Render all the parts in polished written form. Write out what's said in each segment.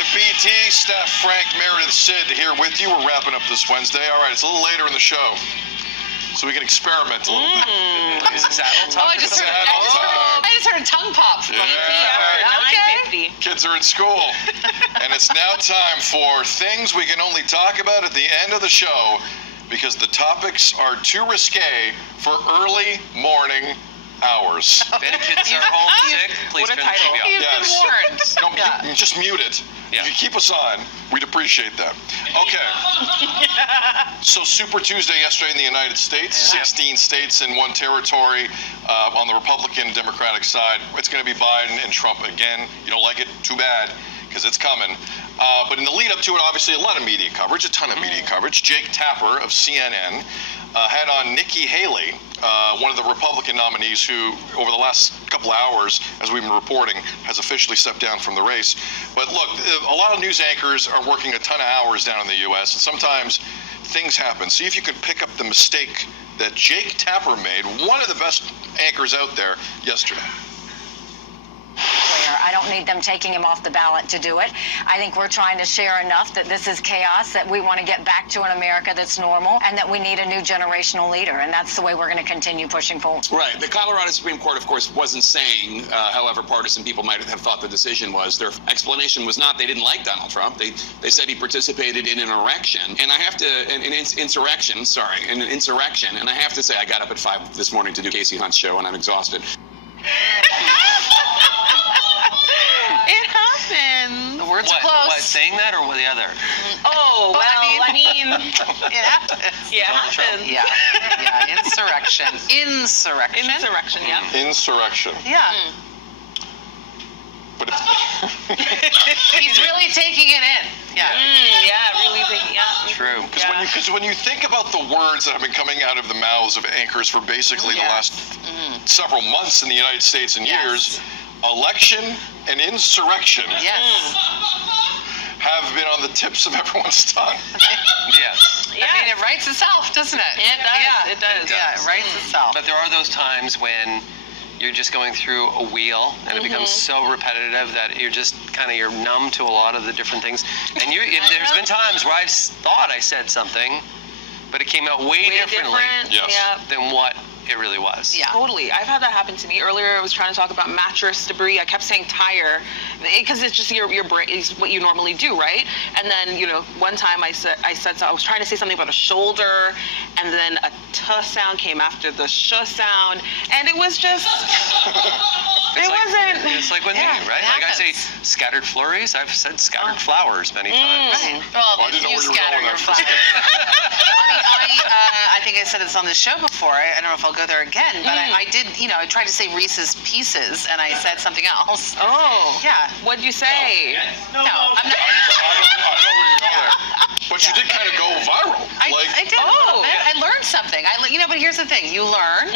to BT. Steph, Frank, Meredith, Sid here with you. We're wrapping up this Wednesday. All right, it's a little later in the show, so we can experiment a little bit. Is this adult talk? I just heard a tongue pop. Yeah. Okay. Kids are in school. And it's now time for things we can only talk about at the end of the show because the topics are too risque for early morning hours. If any kids are homesick, please turn the TV off. You've been warned. No, you just mute it. Yeah. If you keep us on, we'd appreciate that. Okay. So Super Tuesday yesterday in the United States, 16 states and one territory on the Republican Democratic side. It's going to be Biden and Trump again. You don't like it? Too bad, because it's coming. But in the lead up to it, obviously a lot of media coverage, a ton of media coverage. Jake Tapper of CNN had on Nikki Haley, one of the Republican nominees who, over the last couple of hours, as we've been reporting, has officially stepped down from the race. But look, a lot of news anchors are working a ton of hours down in the U.S., and sometimes things happen. See if you can pick up the mistake that Jake Tapper made, one of the best anchors out there, yesterday. I don't need them taking him off the ballot to do it. I think we're trying to share enough that this is chaos, that we want to get back to an America that's normal, and that we need a new generational leader, and that's the way we're going to continue pushing forward. Right. The Colorado Supreme Court, of course, wasn't saying, however partisan people might have thought the decision was. Their explanation was not they didn't like Donald Trump. They said he participated in an insurrection, and I have to, an insurrection, and I have to say I got up at 5 this morning to do Casey Hunt's show, and I'm exhausted. It happened. The words are close. What, saying that or the other? Oh, well, I mean, it happened. Yeah, it happened. Yeah, insurrection. Insurrection, yeah. Insurrection. Yeah. But it's He's really taking it in. Yeah, really taking, True. Because when you think about the words that have been coming out of the mouths of anchors for basically the last several months in the United States and years, election and insurrection have been on the tips of everyone's tongue. Yes. I mean, it writes itself, doesn't it? It does. Yeah, It does. Yeah, it writes itself. But there are those times when you're just going through a wheel and it becomes so repetitive that you're just you're numb to a lot of the different things. And there's been times where I've thought I said something, but it came out way differently than what it really was. Yeah. Totally. I've had that happen to me. Earlier, I was trying to talk about mattress debris. I kept saying tire because it's just your brain is what you normally do, right? And then, one time I was trying to say something about a shoulder, and then a t sound came after the sh sound, and it was just It's like with me, right? Like I say scattered flurries. I've said scattered flowers many times. Right. Well, I didn't know you where you were scatter going your with that. I think I said this on the show before. I don't know if I'll go there again, but I did, I tried to say Reese's Pieces, and I said something else. Oh. Yeah. What'd you say? No, I'm not. I don't know where you're going there. But you did kind of go viral. I did a little bit. I learned something. But here's the thing. You learn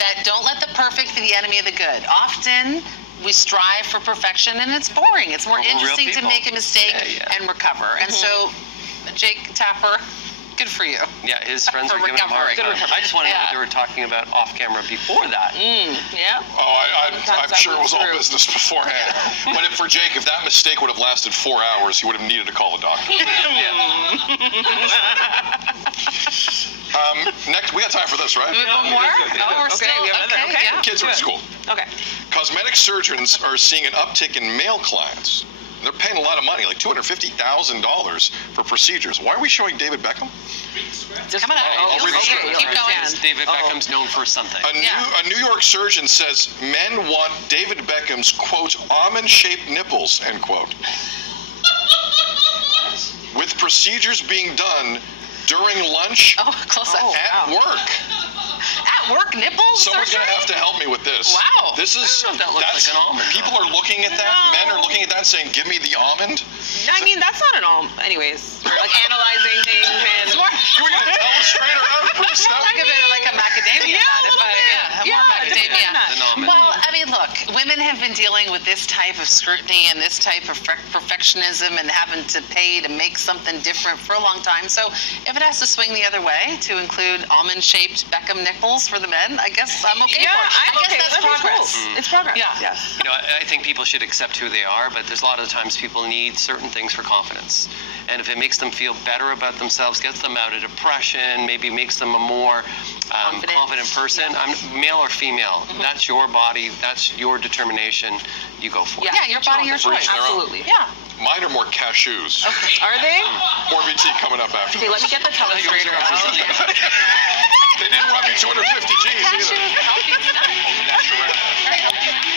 that don't let the perfect be the enemy of the good. Often we strive for perfection, and it's boring. It's more interesting to make a mistake and recover. And so, Jake Tapper, good for you. Yeah, his friends are giving him a hard time. I just want to know what they were talking about off camera before that. Yeah. Oh, I'm sure it was all business beforehand. But for Jake, if that mistake would have lasted 4 hours, he would have needed to call a doctor. Next, we got time for this, right? One more? Oh, we're still okay. Kids are in school. Okay. Cosmetic surgeons are seeing an uptick in male clients. They're paying a lot of money, like $250,000 for procedures. Why are we showing David Beckham? Just coming out. I'll read the script. Keep going. David Beckham's known for something. A New York surgeon says men want David Beckham's, quote, almond-shaped nipples, end quote. With procedures being done during lunch at work. At work, nipples? Someone's going to have to help me with this. Wow. This is, I don't know if that looks like an almond. People are looking at that. Men are looking at that and saying, give me the almond. I mean, that's not an almond. Anyways, we're analyzing things and... You were going to tell us straight out, Bruce. Think of it like a macadamia nut. More macadamia. Well, I mean, look, women have have been dealing with this type of scrutiny and this type of perfectionism and having to pay to make something different for a long time. So if it has to swing the other way to include almond-shaped Beckham nipples for the men, I guess I'm okay. Yeah, for it. I guess okay, that's that'd be progress. cool. It's progress. Yeah. Yes. You know, I think people should accept who they are, but there's a lot of times people need certain things for confidence. And if it makes them feel better about themselves, gets them out of depression, maybe makes them a more confident person, male or female, that's your body, that's your determination, you go for it. Yeah, your body, your choice. their own. Absolutely. Yeah. Mine are more cashews. Are they? More BT coming up after Okay, let me this. get the telestrator out. They didn't run me 250 G's Cashew either. is a healthy snack. Natural.